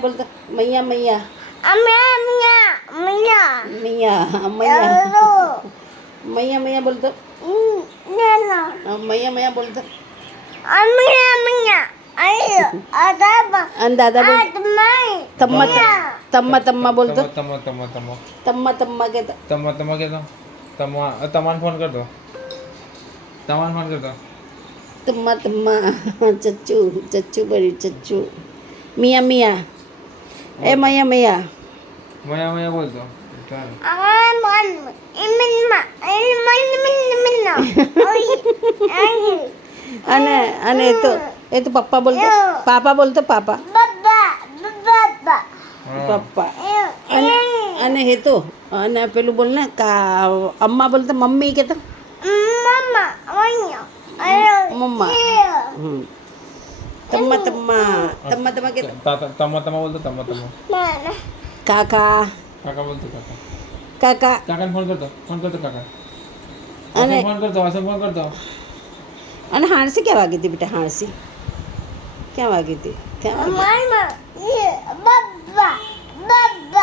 मैया बोलता मैया मैया मैया मैया मैया मैया मैया बोलता मैया मैया बोलता आणि दादा बोल तम्मा तम्मा तम्मा बोलतो तम्मा तम्मा तम्मा तम्मा तम्मा घेता तम्मा तम्मा घेतो तम्मान फोन करतो तम्मान फोन करतो तम्मा तम्मा चच्चू चच्चू बरी चच्चू मिया मिया ए मैया मैया मया मया बोलतो चालेल. અને અને એ તો પપ્પા બોલતો પાપા બોલતો પાપા પપ્પા અને અને હે તો અને પેલું બોલ ને કા અમ્મા બોલતો મમ્મી કહેતો મમ્મા તમ્મા તમ્મા તમ્મા તમ્મા કહેતો तम्मा तम्मा बोलतो तम्मा तम्मा કાકા काका बोलतो काका કાકા काकाने फोन करतो काका અને असं फोन करतो અને હાણસી ક્યાં વાગી હતી બેટા હાણસી ક્યાં વાગી હતી ક્યાં વાગી?